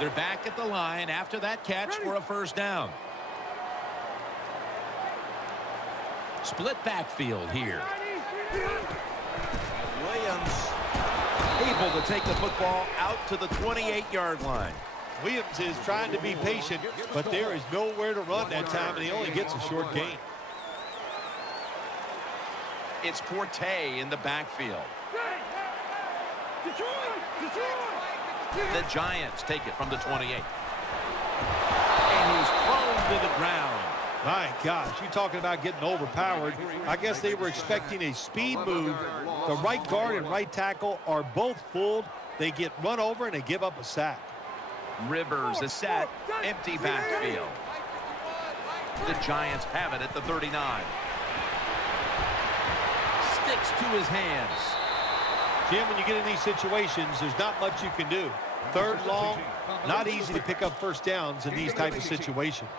They're back at the line after that catch for a first down. Split backfield here. Williams Able to take the football out to the 28-yard line. Williams is trying to be patient, but there is nowhere to run that time, and he only gets a short gain. It's Forte in the backfield. The Giants take it from the 28. And he's thrown to the ground. My gosh, you're talking about getting overpowered. I guess they were expecting a speed move. The right guard and right tackle are both fooled. They get run over and they give up a sack. Rivers is set. Empty backfield. The Giants have it at the 39. Sticks to his hands. Jim, when you get in these situations, there's not much you can do. Third long, not easy to pick up first downs in these type of situations.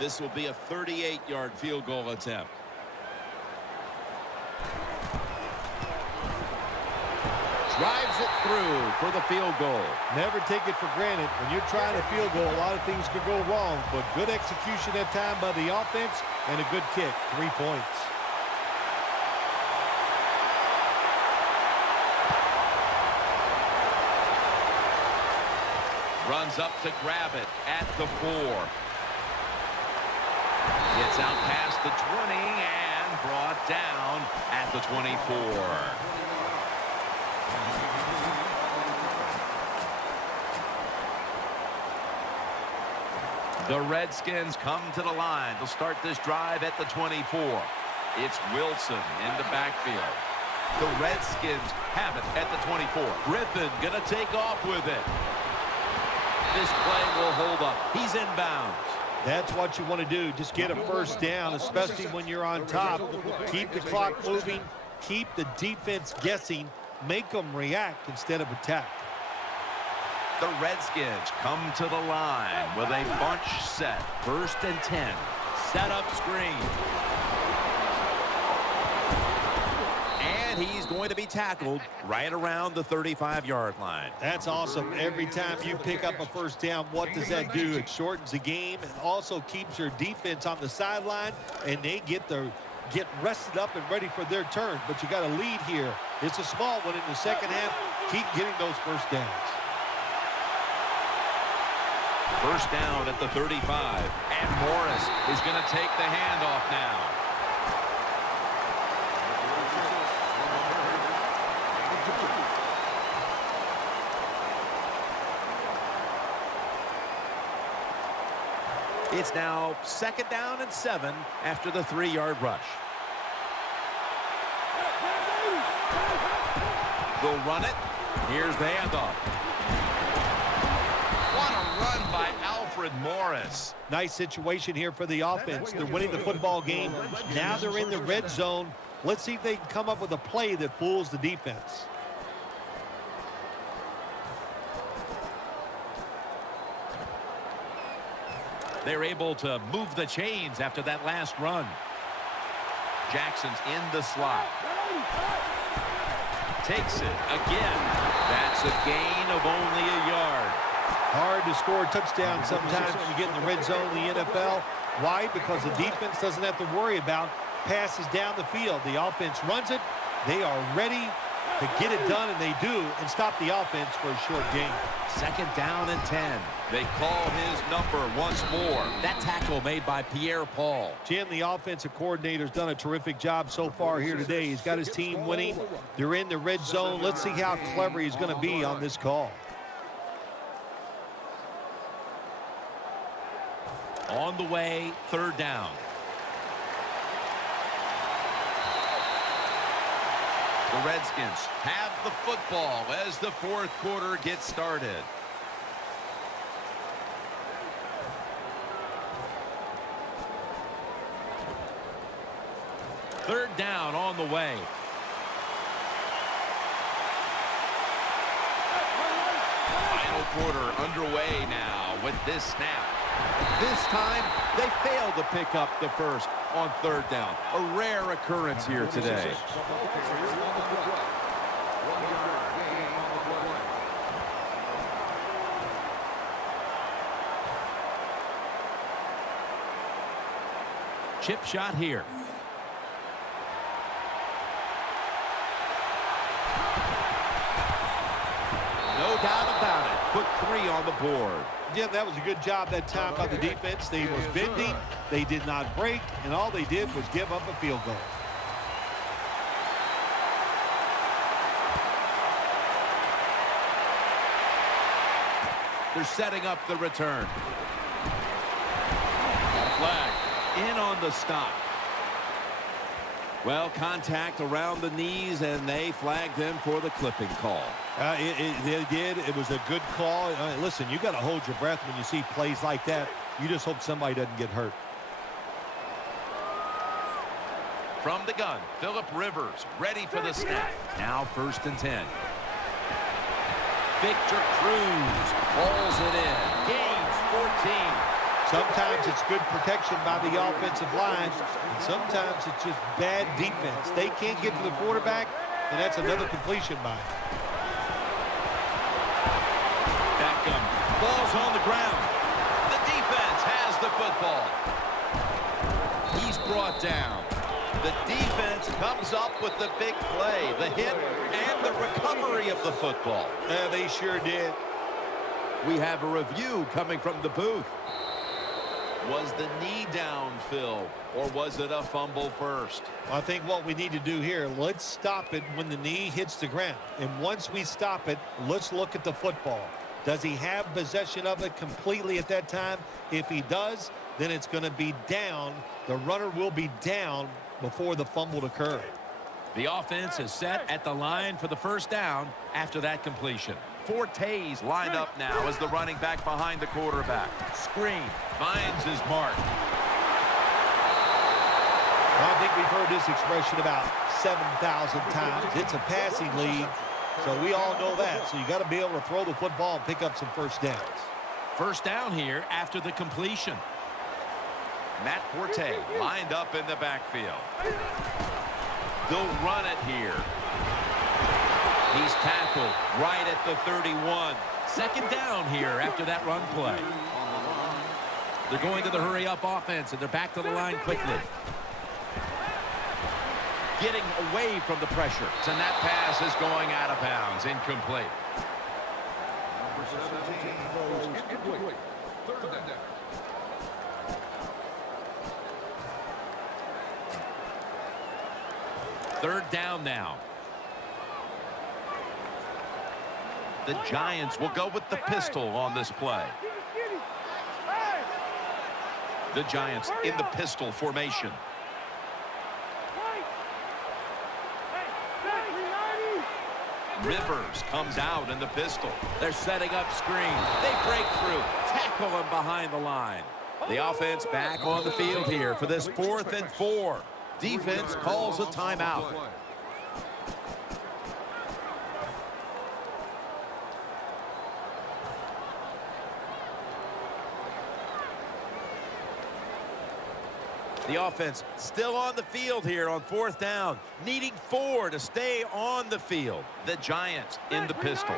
This will be a 38-yard field goal attempt. Drives it through for the field goal. Never take it for granted. When you're trying a field goal, a lot of things could go wrong, but good execution that time by the offense and a good kick. 3 points. Runs up to grab it at the 4. Gets out past the 20 and brought down at the 24. The Redskins come to the line to start this drive at the 24. It's Wilson in the backfield. The Redskins have it at the 24. Griffin going to take off with it. This play will hold up. He's inbounds. That's what you want to do. Just get a first down, especially when you're on top. Keep the clock moving. Keep the defense guessing. Make them react instead of attack. The Redskins come to the line with a bunch set. 1st and 10. Set up screen. And he's going to be tackled right around the 35-yard line. That's awesome. Every time you pick up a first down, what does that do? It shortens the game and also keeps your defense on the sideline, and they get rested up and ready for their turn. But you got a lead here. It's a small one in the second half. Keep getting those first downs. First down at the 35. And Morris is going to take the handoff now. It's now 2nd down and 7 after the 3-yard rush. They'll run it. Here's the handoff. What a run by Alfred Morris. Nice situation here for the offense. They're winning the football game. Now they're in the red zone. Let's see if they can come up with a play that fools the defense. They're able to move the chains after that last run. Jackson's in the slot. Takes it again. That's a gain of only a yard. Hard to score a touchdown sometimes when you get in the red zone in the NFL. Why? Because the defense doesn't have to worry about passes down the field. The offense runs it. They are ready to get it done, and they do, and stop the offense for a short gain. 2nd down and 10. They call his number once more. That tackle made by Pierre Paul. Jim, the offensive coordinator's done a terrific job so far here today. He's got his team winning. They're in the red zone. Let's see how clever he's going to be on this call. On the way, 3rd down. The Redskins have the football as the 4th quarter gets started. Third down on the way. Final quarter underway now with this snap. This time, they failed to pick up the first on third down. A rare occurrence here today. Chip shot here. No doubt about it. Put 3 on the board. Jim, that was a good job that time by the defense. They were bending, they did not break, and all they did was give up a field goal. They're setting up the return. Flag in on the stop. Well, contact around the knees, and they flagged him for the clipping call. They did. It was a good call. Listen, you got to hold your breath when you see plays like that. You just hope somebody doesn't get hurt. From the gun, Phillip Rivers ready for the snap. Now 1st and 10. Victor Cruz hauls it in. Gains 14. Sometimes it's good protection by the offensive line, and sometimes it's just bad defense. They can't get to the quarterback, and that's another completion by him. Beckham, ball's on the ground. The defense has the football. He's brought down. The defense comes up with the big play, the hit, and the recovery of the football. They sure did. We have a review coming from the booth. Was the knee down, Phil, or was it a fumble first? I think what we need to do here, let's stop it when the knee hits the ground. And once we stop it, let's look at the football. Does he have possession of it completely at that time? If he does, then it's going to be down. The runner will be down before the fumble occurred. The offense is set at the line for the first down after that completion. Forte's lined up now as the running back behind the quarterback. Screen finds his mark. I think we've heard this expression about 7,000 times. It's a passing league, so we all know that. So you got to be able to throw the football and pick up some first downs. First down here after the completion. Matt Forte lined up in the backfield. They'll run it here. He's tackled right at the 31. Second down here after that run play. They're going to the hurry-up offense, and they're back to the line quickly. Getting away from the pressure. And that pass is going out of bounds. Incomplete. Third down now. The Giants will go with the pistol on this play. The Giants in the pistol formation. Rivers comes out in the pistol. They're setting up screen. They break through. Tackle him behind the line. The offense back on the field here for this 4th and 4. Defense calls a timeout. The offense still on the field here on 4th down, needing 4 to stay on the field. The Giants in the pistol.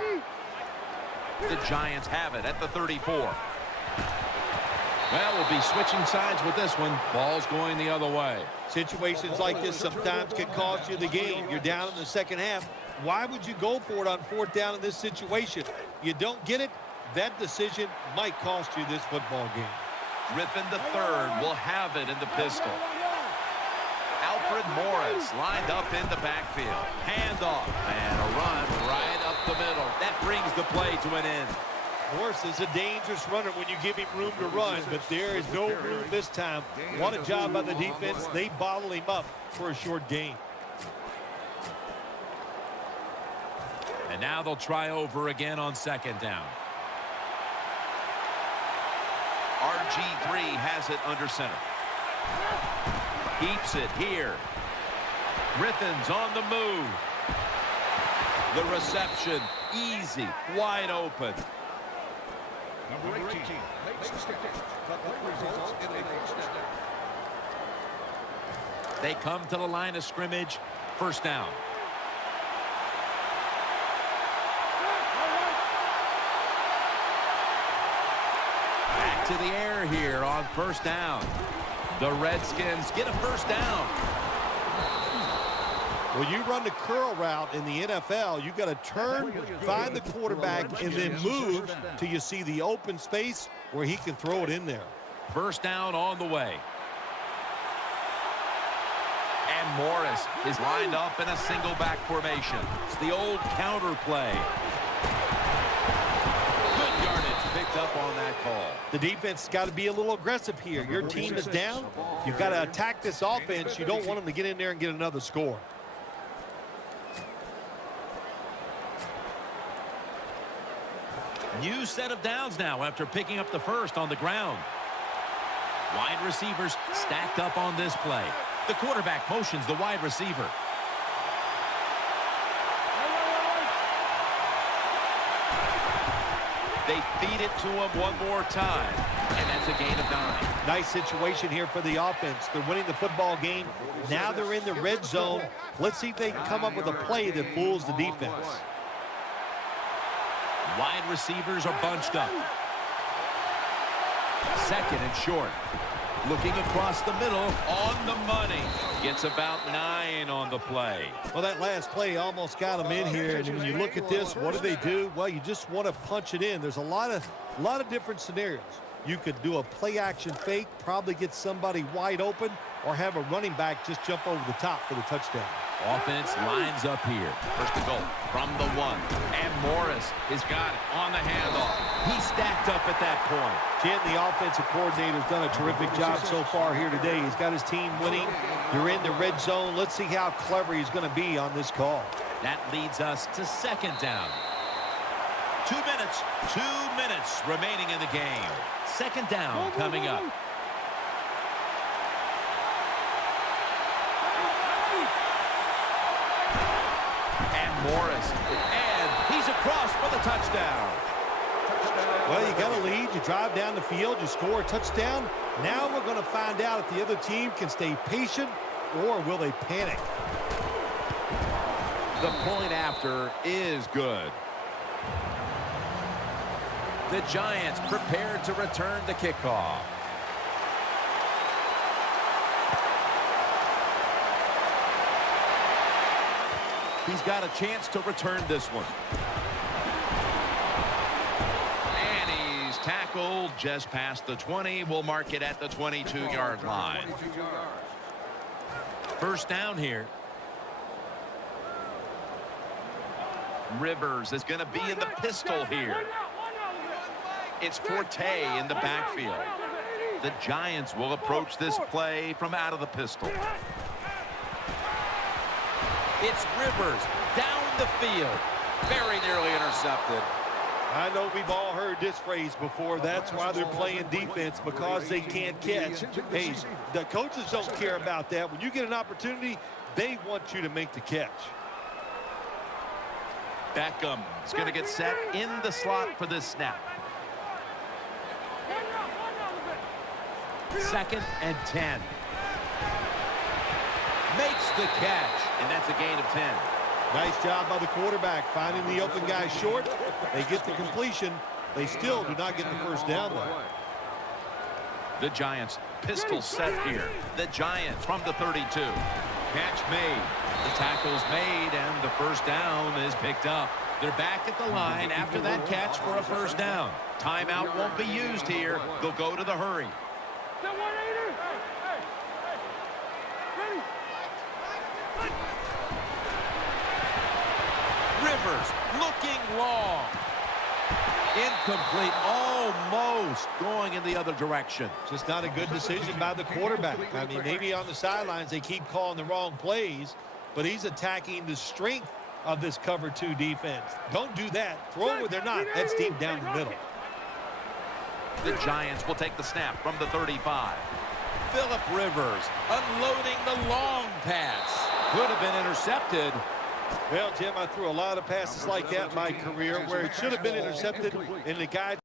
The Giants have it at the 34. Well, we'll be switching sides with this one. Ball's going the other way. Situations like this sometimes can cost you the game. You're down in the second half. Why would you go for it on 4th down in this situation? You don't get it, that decision might cost you this football game. Griffin III will have it in the pistol. Alfred Morris lined up in the backfield. Handoff and a run right up the middle. That brings the play to an end. Morris is a dangerous runner when you give him room to run, but there is no room this time. What a job by the defense. They bottle him up for a short gain. And now they'll try over again on 2nd down. RG3 has it under center. Keeps it here. Griffin's on the move. The reception, easy, wide open. Number 18 makes the catch. The play results in a first down. They come to the line of scrimmage. First down. Back to the air here on first down. The Redskins get a first down. When you run the curl route in the NFL, you got to turn, find the quarterback, and then move till you see the open space where he can throw it in there. First down on the way. And Morris is lined up in a single back formation. It's the old counter play. Good yardage picked up on that call. The defense has got to be a little aggressive here. Your team is down. You've got to attack this offense. You don't want them to get in there and get another score. New set of downs now after picking up the first on the ground. Wide receivers stacked up on this play. The quarterback motions the wide receiver. They feed it to him one more time, and that's a gain of 9. Nice situation here for the offense. They're winning the football game. Now they're in the red zone. Let's see if they can come up with a play that fools the defense. Wide receivers are bunched up. Second and short. Looking across the middle on the money. Gets about 9 on the play. Well, that last play almost got them in here. And when you look at this, what do? Well, you just want to punch it in. There's a lot of different scenarios. You could do a play action fake, probably get somebody wide open, or have a running back just jump over the top for the touchdown. Offense lines up here. First and goal from the 1. And Morris has got it on the handoff. He's stacked up at that point. Jim, the offensive coordinator's done a terrific job so far here today. He's got his team winning. They're in the red zone. Let's see how clever he's going to be on this call. That leads us to second down. 2 minutes. 2 minutes remaining in the game. Second down coming up. Morris, and he's across for the touchdown. Well, you got a lead. You drive down the field. You score a touchdown. Now we're going to find out if the other team can stay patient or will they panic. The point after is good. The Giants prepared to return the kickoff. He's got a chance to return this one. And he's tackled just past the 20. We'll mark it at the 22-yard line. First down here. Rivers is going to be in the pistol here. It's Forte in the backfield. The Giants will approach this play from out of the pistol. It's Rivers down the field. Very nearly intercepted. I know we've all heard this phrase before. That's why they're playing defense, because they can't catch. Hey, the coaches don't care about that. When you get an opportunity, they want you to make the catch. Beckham is going to get set in the slot for this snap. Second and 10. Makes the catch, and that's a gain of 10. Nice job by the quarterback finding the open guy short. They get the completion. They still do not get the first down, though. The Giants pistol set here. The Giants from the 32. Catch made. The tackle's made, and the first down is picked up. They're back at the line after that catch for a first down. Timeout won't be used here. They'll go to the hurry. Rivers looking long. Incomplete, almost going in the other direction. Just not a good decision by the quarterback. I mean, maybe on the sidelines they keep calling the wrong plays, but he's attacking the strength of this cover 2 defense. Don't do that. Throw it where they're not. That's deep down the middle. The Giants will take the snap from the 35. Phillip Rivers unloading the long pass. Could have been intercepted. Well, Jim, I threw a lot of passes like that in my career where it should have been intercepted, and the guy